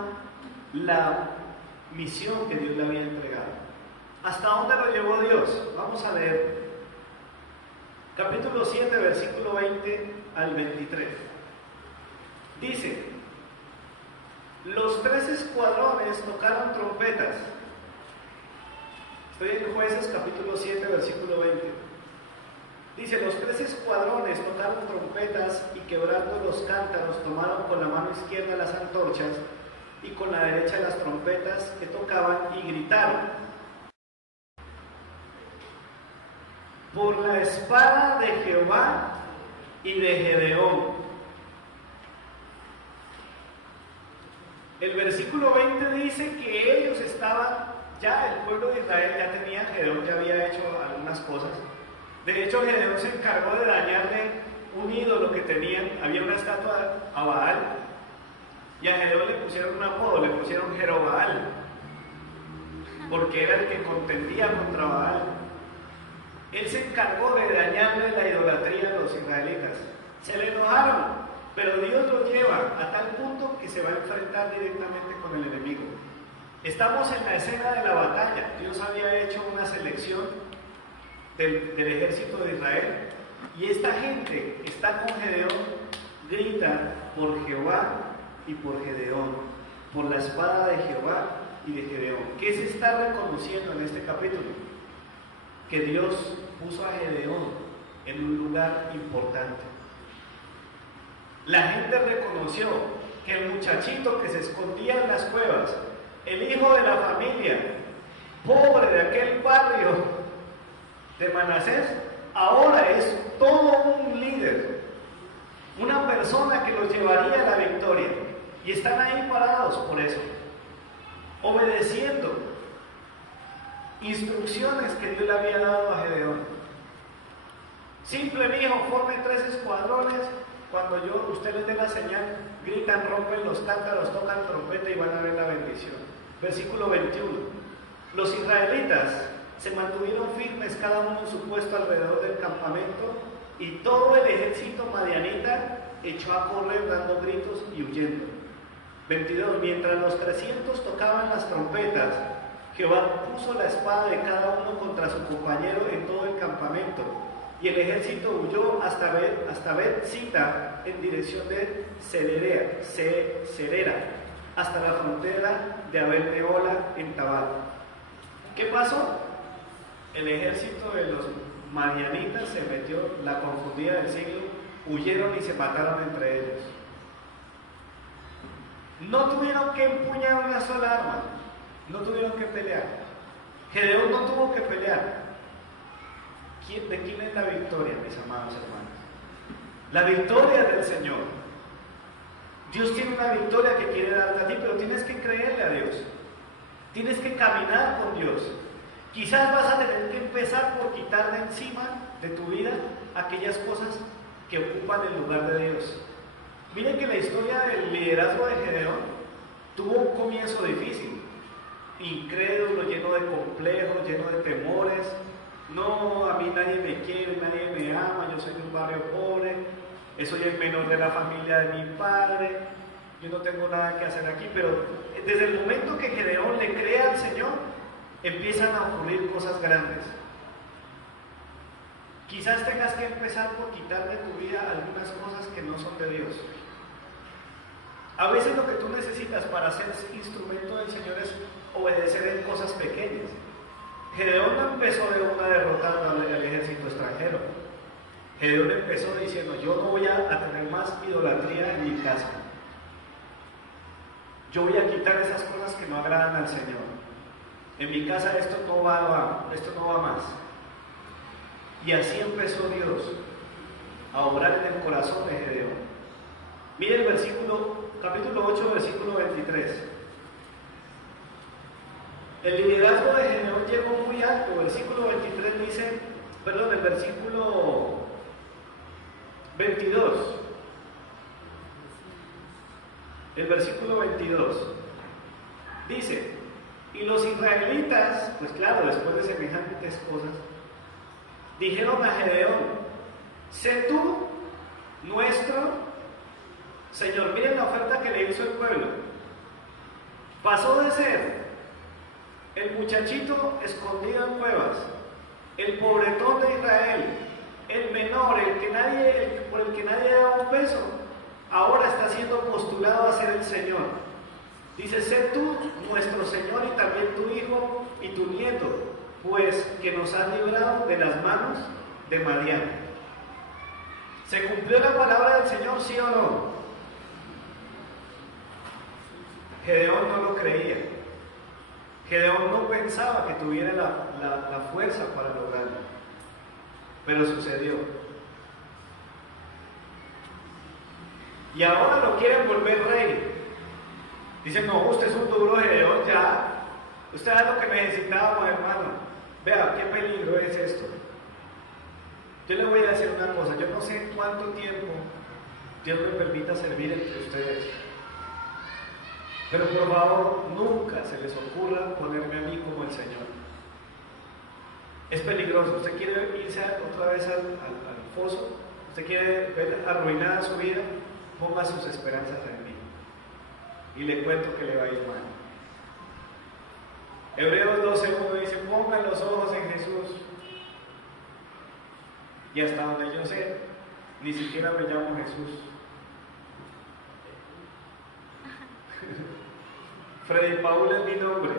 la misión que Dios le había entregado. ¿Hasta dónde lo llevó Dios? Vamos a leer. Capítulo 7, versículo 20 al 23. Dice, los 3 escuadrones tocaron trompetas. Estoy en Jueces capítulo 7, versículo 20. Dice, los 3 escuadrones tocaron trompetas y quebrando los cántaros tomaron con la mano izquierda las antorchas y con la derecha las trompetas que tocaban y gritaron: por la espada de Jehová y de Gedeón. El versículo 20 dice que ellos estaban, ya el pueblo de Israel ya tenía, Gedeón ya había hecho algunas cosas. De hecho, Gedeón se encargó de dañarle un ídolo que tenían, había una estatua a Baal, y a Gedeón le pusieron un apodo, le pusieron Jerobaal. porque era el que contendía contra Baal. Él se encargó de dañarle la idolatría a los israelitas. Se le enojaron, pero Dios lo lleva a tal punto que se va a enfrentar directamente con el enemigo. Estamos en la escena de la batalla. Dios había hecho una selección del ejército de Israel, y esta gente que está con Gedeón grita por Jehová y por Gedeón, por la espada de Jehová y de Gedeón. ¿Qué se está reconociendo en este capítulo? Que Dios puso a Gedeón en un lugar importante. La gente reconoció que el muchachito que se escondía en las cuevas, el hijo de la familia pobre de aquel barrio de Manasés, ahora es todo un líder, una persona que los llevaría a la victoria, y están ahí parados por eso, obedeciendo instrucciones que Dios le había dado a Gedeón. Simple, mijo, formen 3 escuadrones, cuando usted les dé la señal, gritan, rompen los cántaros, tocan trompeta y van a ver la bendición. Versículo 21. Los israelitas se mantuvieron firmes, cada uno en su puesto alrededor del campamento, y todo el ejército madianita echó a correr dando gritos y huyendo. 22. Mientras los 300 tocaban las trompetas, Jehová puso la espada de cada uno contra su compañero en todo el campamento, y el ejército huyó hasta Bet-Sita en dirección de Serera, hasta la frontera de Abel-Mehola en Tabal. ¿Qué pasó? El ejército de los madianitas se metió, la confundida del siglo, huyeron y se mataron entre ellos. No tuvieron que empuñar una sola arma, no tuvieron que pelear. Gedeón no tuvo que pelear. ¿De quién es la victoria, mis amados hermanos? La victoria es del Señor. Dios tiene una victoria que quiere darte a ti, pero tienes que creerle a Dios. Tienes que caminar con Dios. Quizás vas a tener que empezar por quitar de encima de tu vida aquellas cosas que ocupan el lugar de Dios. Miren que la historia del liderazgo de Gedeón tuvo un comienzo difícil, incrédulo, lleno de complejos, lleno de temores. No, a mí nadie me quiere, nadie me ama, yo soy de un barrio pobre, soy el menor de la familia de mi padre, yo no tengo nada que hacer aquí. Pero desde el momento que Gedeón le cree al Señor, empiezan a ocurrir cosas grandes. Quizás tengas que empezar por quitar de tu vida algunas cosas que no son de Dios. A veces lo que tú necesitas para ser instrumento del Señor es obedecer en cosas pequeñas. Gedeón no empezó de una derrotando al ejército extranjero. Gedeón empezó diciendo: yo no voy a tener más idolatría en mi casa. Yo voy a quitar esas cosas que no agradan al Señor. En mi casa esto no va más. Y así empezó Dios a obrar en el corazón de Gedeón. Mire el capítulo 8, versículo 23. El liderazgo de Gedeón llegó muy alto. Versículo 23 dice, el versículo 22. El versículo 22 dice: y los israelitas, pues claro, después de semejantes cosas, dijeron a Gedeón: sé tú nuestro Señor. Miren la oferta que le hizo el pueblo. Pasó de ser el muchachito escondido en cuevas, el pobretón de Israel, el menor, por el que nadie daba un peso, ahora está siendo postulado a ser el Señor. Dice: sé tú nuestro Señor y también tu hijo y tu nieto, pues que nos has librado de las manos de Madián. ¿Se cumplió la palabra del Señor, sí o no? Gedeón no lo creía. Gedeón no pensaba que tuviera la fuerza para lograrlo, pero sucedió. Y ahora lo quieren volver rey. Dicen: no, usted es un duro, Gedeón, ya. Usted es lo que necesitábamos, hermano. Vea, qué peligro es esto. Yo le voy a decir una cosa: yo no sé cuánto tiempo Dios me permita servir entre ustedes. Pero por favor, nunca se les ocurra ponerme a mí como el Señor. Es peligroso. Usted quiere irse otra vez al foso, usted quiere ver arruinada su vida, ponga sus esperanzas en mí. Y le cuento que le va a ir mal. Hebreos 12:1 dice: pongan los ojos en Jesús. Y hasta donde yo sé, ni siquiera me llamo Jesús. Freddy Paul es mi nombre.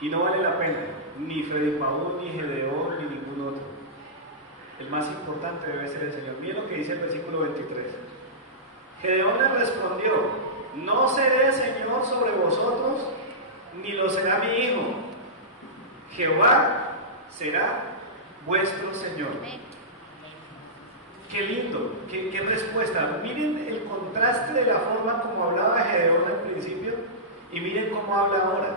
Y no vale la pena. Ni Freddy Paul, ni Gedeón, ni ningún otro. El más importante debe ser el Señor. Miren lo que dice el versículo 23. Gedeón le respondió: no seré Señor sobre vosotros, ni lo será mi hijo. Jehová será vuestro Señor. Qué lindo, qué respuesta. Miren el contraste de la forma como hablaba Gedeón al principio y miren cómo habla ahora.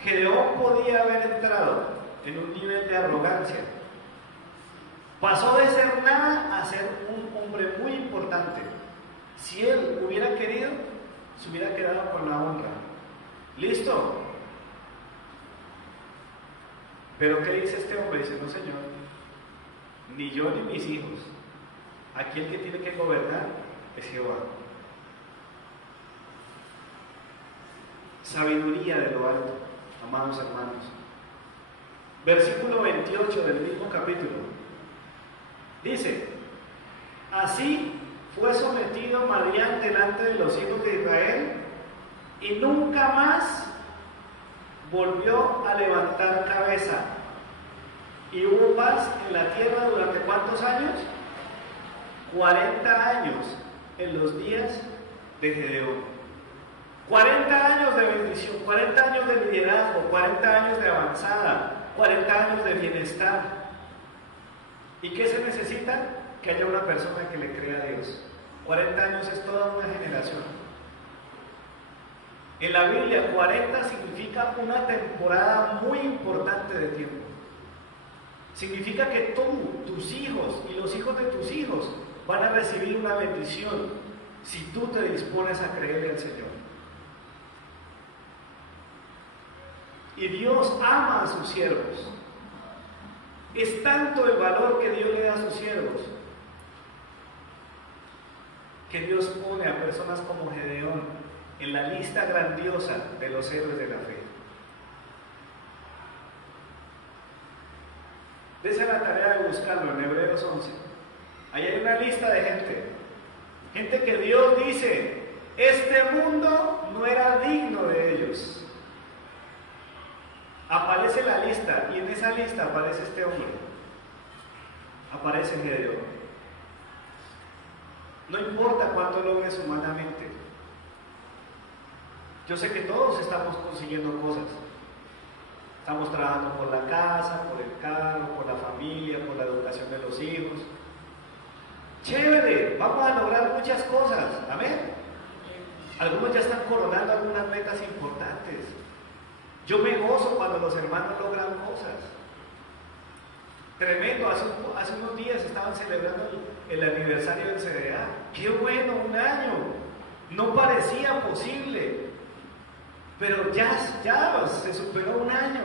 Gedeón podía haber entrado en un nivel de arrogancia. Pasó de ser nada a ser un hombre muy importante. Si él hubiera querido, se hubiera quedado con la honra. ¿Listo? Pero ¿qué dice este hombre? Dice: no, Señor, ni yo ni mis hijos. Aquí el que tiene que gobernar es Jehová. Sabiduría de lo alto, amados hermanos. Versículo 28 del mismo capítulo. Dice: así fue sometido Madián delante de los hijos de Israel y nunca más volvió a levantar cabeza. Y hubo paz en la tierra durante ¿cuántos años? 40 años en los días de Gedeón. 40 años de bendición, 40 años de liderazgo, 40 años de avanzada, 40 años de bienestar. ¿Y qué se necesita? Que haya una persona que le crea a Dios. 40 años es toda una generación. En la Biblia, 40 significa una temporada muy importante de tiempo. Significa que tú, tus hijos y los hijos de tus hijos van a recibir una bendición si tú te dispones a creerle al Señor. Y Dios ama a sus siervos. Es tanto el valor que Dios le da a sus siervos, que Dios pone a personas como Gedeón en la lista grandiosa de los héroes de la fe. Dese la tarea de buscarlo en Hebreos 11. Ahí hay una lista de gente que Dios dice: este mundo no era digno de ellos. Aparece la lista, y en esa lista aparece este hombre. Aparece Gedeón. No importa cuánto logres humanamente. Yo sé que todos estamos consiguiendo cosas. Estamos trabajando por la casa, por el carro, por la familia, por la educación de los hijos. ¡Chévere! Vamos a lograr muchas cosas. Amén. Algunos ya están coronando algunas metas importantes. Yo me gozo cuando los hermanos logran cosas. Tremendo, hace unos días estaban celebrando el aniversario del CDA. ¡Qué bueno! Un año. No parecía posible. Pero ya se superó un año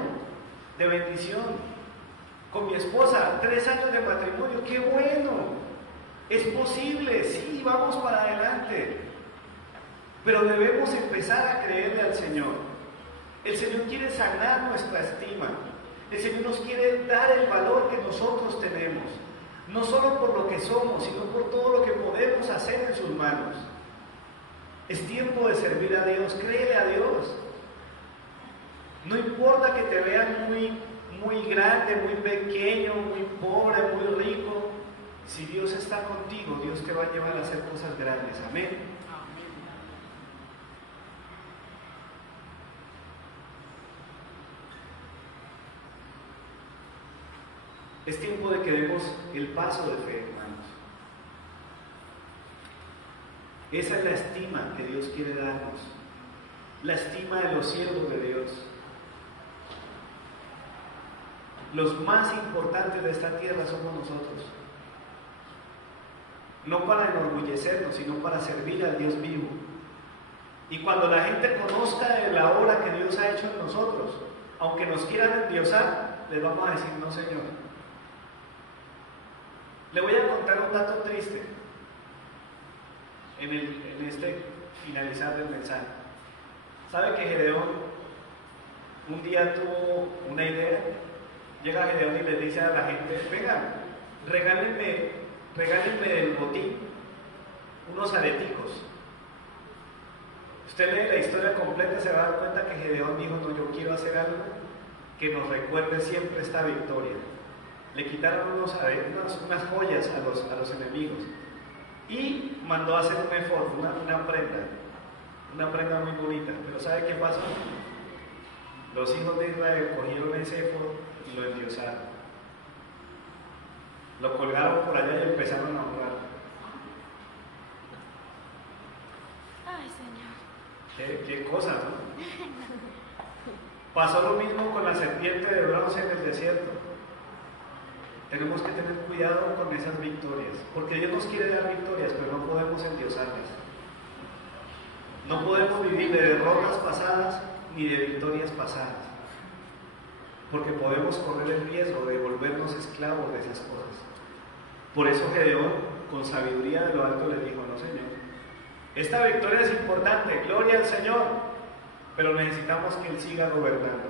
de bendición. Con mi esposa, 3 años de matrimonio. ¡Qué bueno! Es posible, sí, vamos para adelante. Pero debemos empezar a creerle al Señor. El Señor quiere sanar nuestra estima. El Señor nos quiere dar el valor que nosotros tenemos. No solo por lo que somos, sino por todo lo que podemos hacer en sus manos. Es tiempo de servir a Dios. Créele a Dios. No importa que te vean muy grande, muy pequeño, muy pobre, muy rico. Si Dios está contigo, Dios te va a llevar a hacer cosas grandes. Amén. Es tiempo de que demos el paso de fe, hermanos. Esa es la estima que Dios quiere darnos. La estima de los siervos de Dios. Los más importantes de esta tierra somos nosotros. No para enorgullecernos, sino para servir al Dios vivo. Y cuando la gente conozca de la obra que Dios ha hecho en nosotros, aunque nos quieran endiosar, les vamos a decir, no, Señor. Le voy a contar un dato triste en este finalizar del mensaje. ¿Sabe que Gedeón un día tuvo una idea? Llega Gedeón y le dice a la gente, vengan, regálenme del botín unos areticos. Usted lee la historia completa y se va a dar cuenta que Gedeón dijo, no, yo quiero hacer algo que nos recuerde siempre esta victoria. Le quitaron unas joyas a los enemigos y mandó a hacer un efod, una prenda muy bonita. Pero ¿sabe qué pasó? Los hijos de Israel cogieron ese efod y lo endiosaron. Lo colgaron por allá y empezaron a orar. Ay, Señor. ¿Qué cosa, no? Pasó lo mismo con la serpiente de bronce en el desierto. Tenemos que tener cuidado con esas victorias, porque Dios nos quiere dar victorias, pero no podemos endiosarlas. No podemos vivir de derrotas pasadas ni de victorias pasadas, porque podemos correr el riesgo de volvernos esclavos de esas cosas. Por eso Gedeón, con sabiduría de lo alto, le dijo, no, Señor, esta victoria es importante, gloria al Señor, pero necesitamos que Él siga gobernando.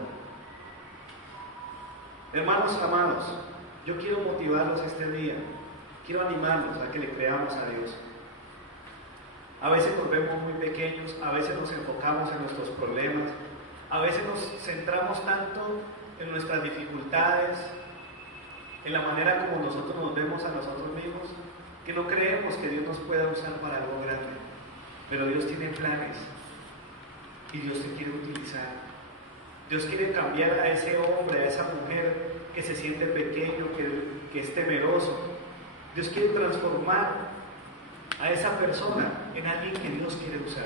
Hermanos amados, yo quiero motivarlos este día, quiero animarlos a que le creamos a Dios. A veces nos vemos muy pequeños, a veces nos enfocamos en nuestros problemas, a veces nos centramos tanto en nuestras dificultades, en la manera como nosotros nos vemos a nosotros mismos, que no creemos que Dios nos pueda usar para algo grande. Pero Dios tiene planes y Dios te quiere utilizar. Dios quiere cambiar a ese hombre, a esa mujer que se siente pequeño, que es temeroso. Dios quiere transformar a esa persona en alguien que Dios quiere usar.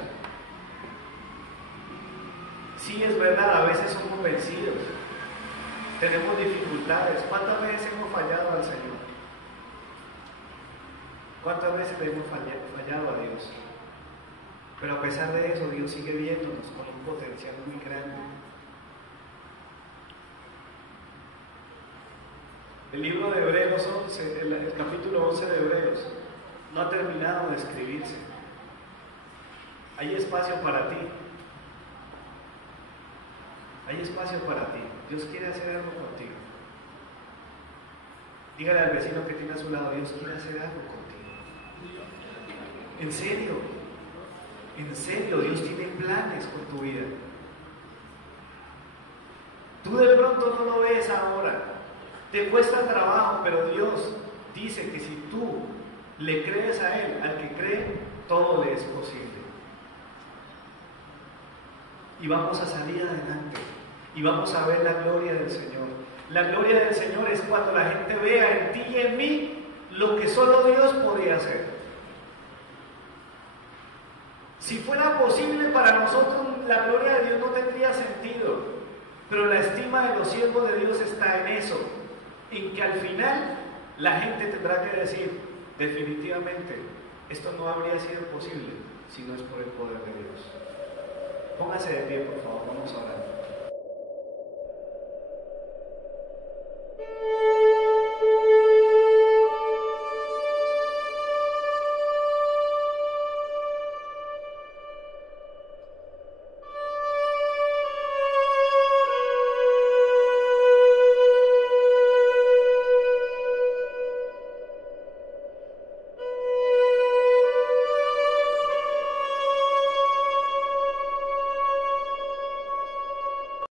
Sí, es verdad, a veces somos vencidos, tenemos dificultades. ¿Cuántas veces hemos fallado al Señor? ¿Cuántas veces le hemos fallado a Dios? Pero a pesar de eso, Dios sigue viéndonos con un potencial muy grande. El libro de Hebreos 11, el capítulo 11 de Hebreos, no ha terminado de escribirse. Hay espacio para ti. Hay espacio para ti. Dios quiere hacer algo contigo. Dígale al vecino que tiene a su lado, Dios quiere hacer algo contigo. En serio, Dios tiene planes con tu vida. Tú de pronto no lo ves ahora, te cuesta trabajo, pero Dios dice que si tú le crees a Él, al que cree, todo le es posible. Y vamos a salir adelante, y vamos a ver la gloria del Señor. La gloria del Señor es cuando la gente vea en ti y en mí lo que solo Dios podía hacer. Si fuera posible para nosotros, la gloria de Dios no tendría sentido. Pero la estima de los siervos de Dios está en eso, en que al final la gente tendrá que decir, definitivamente, esto no habría sido posible si no es por el poder de Dios. Póngase de pie, por favor, vamos a orar.